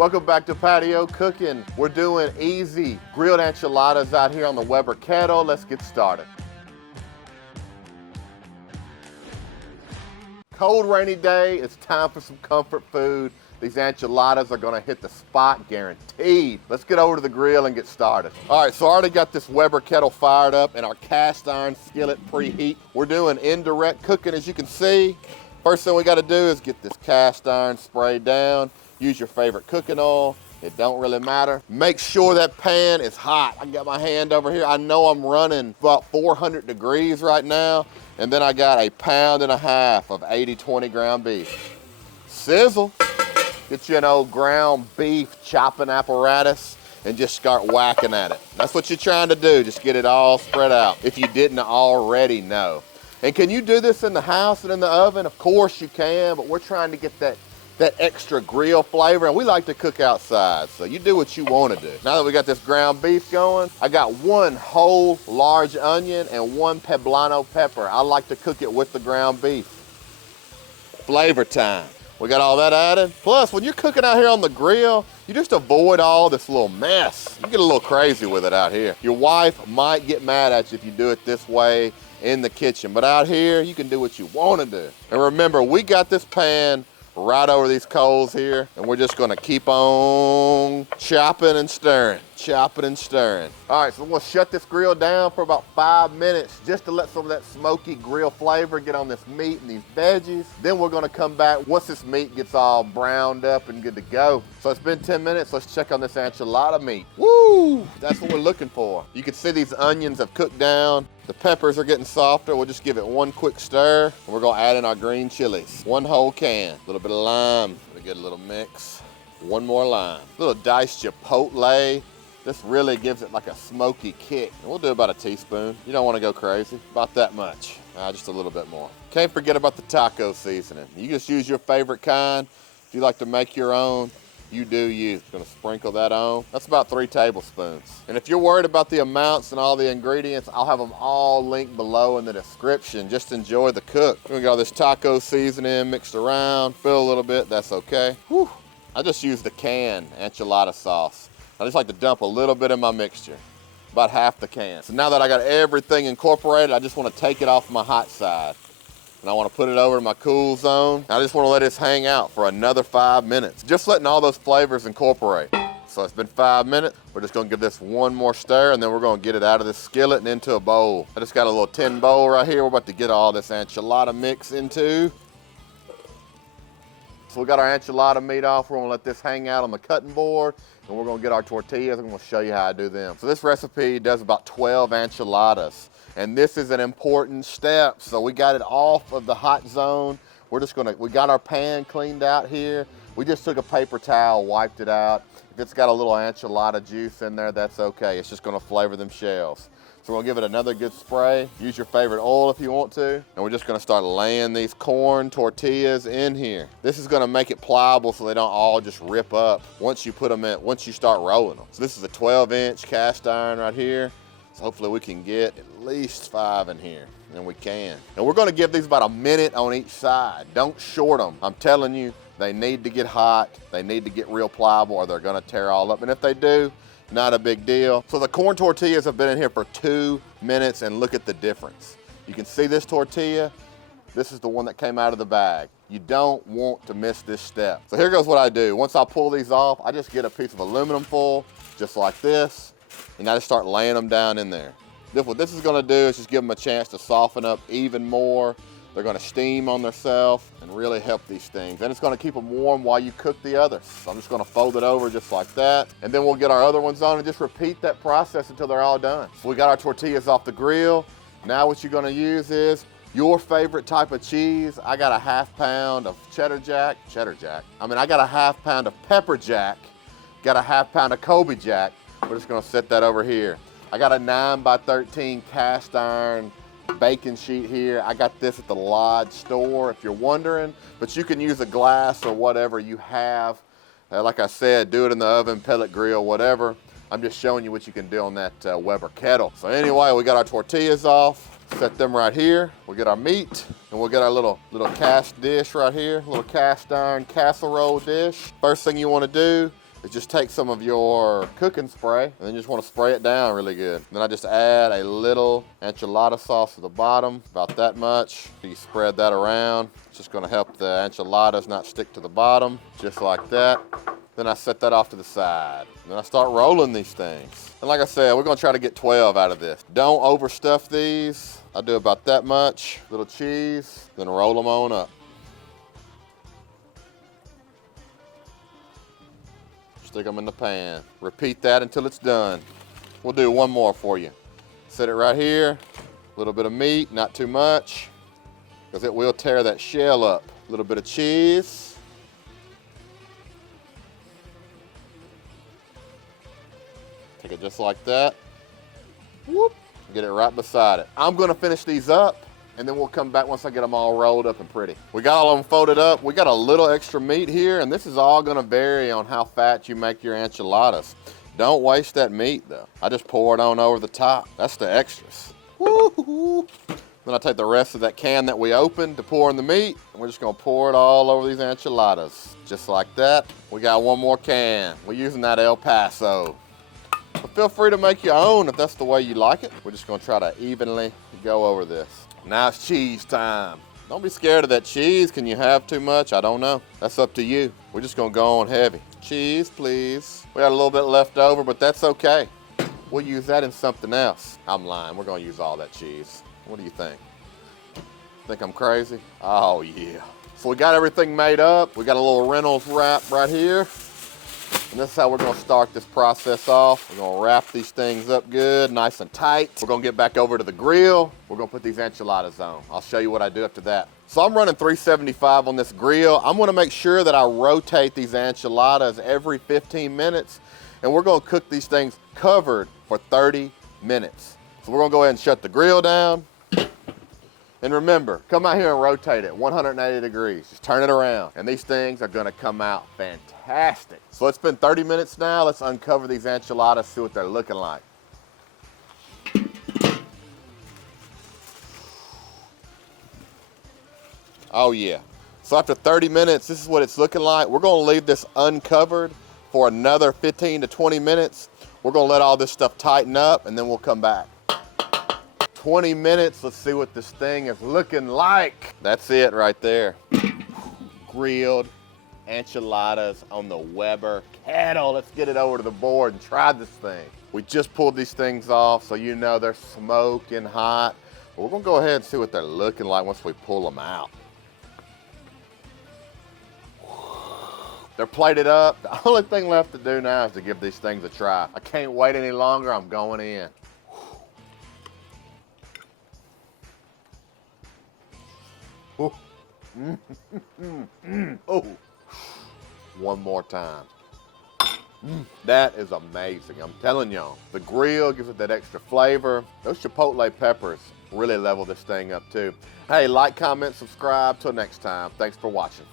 Welcome back to Patio Cooking. We're doing easy grilled enchiladas out here on the Weber kettle. Let's get started. Cold, rainy day, it's time for some comfort food. These enchiladas are gonna hit the spot, guaranteed. Let's get over to the grill and get started. All right, so I already got this Weber kettle fired up and our cast iron skillet preheat. We're doing indirect cooking, as you can see. First thing we gotta do is get this cast iron sprayed down. Use your favorite cooking oil. It don't really matter. Make sure that pan is hot. I got my hand over here. I know I'm running about 400 degrees right now. And then I got 1.5 pounds of 80/20 ground beef. Sizzle. Get you an old ground beef chopping apparatus and just start whacking at it. That's what you're trying to do. Just get it all spread out, if you didn't already know. And can you do this in the house and in the oven? Of course you can, but we're trying to get that extra grill flavor, and we like to cook outside, so you do what you want to do. Now that we got this ground beef going, I got 1 whole large onion and 1 poblano pepper. I like to cook it with the ground beef. Flavor time. We got all that added. Plus, when you're cooking out here on the grill, you just avoid all this little mess. You get a little crazy with it out here. Your wife might get mad at you if you do it this way in the kitchen, but out here, you can do what you want to do. And remember, we got this pan right over these coals here, and we're just gonna keep on chopping and stirring, chopping and stirring. All right, so we'll shut this grill down for about 5 minutes just to let some of that smoky grill flavor get on this meat and these veggies. Then we're gonna come back once this meat gets all browned up and good to go. So it's been 10 minutes, let's check on this enchilada meat. Woo, that's what we're looking for. You can see these onions have cooked down. The peppers are getting softer. We'll just give it 1 quick stir. And we're gonna add in our green chilies. 1 whole can, a little bit of lime. We get a little mix. 1 more lime. A little diced chipotle. This really gives it like a smoky kick. And we'll do about 1 teaspoon. You don't wanna go crazy, about that much. Just a little bit more. Can't forget about the taco seasoning. You just use your favorite kind. If you like to make your own, you do you. Gonna sprinkle that on. That's about 3 tablespoons. And if you're worried about the amounts and all the ingredients, I'll have them all linked below in the description. Just enjoy the cook. We got all this taco seasoning mixed around. Fill a little bit, that's okay. Whew. I just used the canned enchilada sauce. I just like to dump a little bit in my mixture. About half the can. So now that I got everything incorporated, I just wanna take it off my hot side. And I want to put it over to my cool zone. I just want to let this hang out for another 5 minutes. Just letting all those flavors incorporate. So it's been 5 minutes. We're just going to give this 1 more stir, and then we're going to get it out of this skillet and into a bowl. I just got a little tin bowl right here. We're about to get all this enchilada mix into. So we got our enchilada meat off. We're going to let this hang out on the cutting board, and we're going to get our tortillas. I'm going to show you how I do them. So this recipe does about 12 enchiladas. And this is an important step. So we got it off of the hot zone. We got our pan cleaned out here. We just took a paper towel, wiped it out. If it's got a little enchilada juice in there, that's okay. It's just gonna flavor them shells. So we're gonna give it another good spray. Use your favorite oil if you want to. And we're just gonna start laying these corn tortillas in here. This is gonna make it pliable so they don't all just rip up once you put them in, once you start rolling them. So this is a 12-inch cast iron right here. So hopefully we can get at least 5 in here, and we can. And we're gonna give these about 1 minute on each side. Don't short them. I'm telling you, they need to get hot. They need to get real pliable or they're gonna tear all up. And if they do, not a big deal. So the corn tortillas have been in here for 2 minutes, and look at the difference. You can see this tortilla. This is the one that came out of the bag. You don't want to miss this step. So here goes what I do. Once I pull these off, I just get a piece of aluminum foil, just like this, and I just start laying them down in there. What this is gonna do is just give them a chance to soften up even more. They're gonna steam on themselves and really help these things. And it's gonna keep them warm while you cook the others. So I'm just gonna fold it over just like that. And then we'll get our other ones on and just repeat that process until they're all done. So we got our tortillas off the grill. Now what you're gonna use is your favorite type of cheese. I got 1/2 pound of cheddar jack. I got 1/2 pound of pepper jack. Got 1/2 pound of Kobe jack. We're just gonna set that over here. I got a 9x13 cast iron baking sheet here. I got this at the Lodge store if you're wondering, but you can use a glass or whatever you have. Like I said, do it in the oven, pellet grill, whatever. I'm just showing you what you can do on that Weber kettle. So anyway, we got our tortillas off. Set them right here. We'll get our meat, and we'll get our little cast dish right here, little cast iron casserole dish. First thing you want to do is just take some of your cooking spray and then you just want to spray it down really good. Then I just add a little enchilada sauce to the bottom, about that much. You spread that around. It's just going to help the enchiladas not stick to the bottom, just like that. Then I set that off to the side. Then I start rolling these things. And like I said, we're going to try to get 12 out of this. Don't overstuff these. I do about that much. Little cheese, then roll them on up. Stick them in the pan. Repeat that until it's done. We'll do one more for you. Set it right here. A little bit of meat, not too much, because it will tear that shell up. A little bit of cheese. Take it just like that. Whoop. Get it right beside it. I'm gonna finish these up and then we'll come back once I get them all rolled up and pretty. We got all of them folded up. We got a little extra meat here, and this is all gonna vary on how fat you make your enchiladas. Don't waste that meat though. I just pour it on over the top. That's the extras. Woo-hoo. Then I take the rest of that can that we opened to pour in the meat, and we're just gonna pour it all over these enchiladas. Just like that. We got one more can. We're using that El Paso. But feel free to make your own if that's the way you like it. We're just gonna try to evenly go over this. Now it's cheese time. Don't be scared of that cheese. Can you have too much? I don't know. That's up to you. We're just gonna go on heavy. Cheese, please. We had a little bit left over, but that's okay. We'll use that in something else. I'm lying. We're gonna use all that cheese. What do you think? Think I'm crazy? Oh yeah. So we got everything made up. We got a little Reynolds wrap right here. And this is how we're gonna start this process off. We're gonna wrap these things up good, nice and tight. We're gonna get back over to the grill. We're gonna put these enchiladas on. I'll show you what I do after that. So I'm running 375 on this grill. I'm gonna make sure that I rotate these enchiladas every 15 minutes. And we're gonna cook these things covered for 30 minutes. So we're gonna go ahead and shut the grill down. And remember, come out here and rotate it 180 degrees. Just turn it around. And these things are gonna come out fantastic. So it's been 30 minutes now. Let's uncover these enchiladas, see what they're looking like. Oh yeah. So after 30 minutes, this is what it's looking like. We're gonna leave this uncovered for another 15 to 20 minutes. We're gonna let all this stuff tighten up and then we'll come back. 20 minutes, let's see what this thing is looking like. That's it right there. Grilled enchiladas on the Weber kettle. Let's get it over to the board and try this thing. We just pulled these things off, so you know they're smoking hot. But we're gonna go ahead and see what they're looking like once we pull them out. They're plated up. The only thing left to do now is to give these things a try. I can't wait any longer, I'm going in. Oh. Oh. One more time. That is amazing. I'm telling y'all. The grill gives it that extra flavor. Those chipotle peppers really level this thing up too. Hey, like, comment, subscribe. Till next time. Thanks for watching.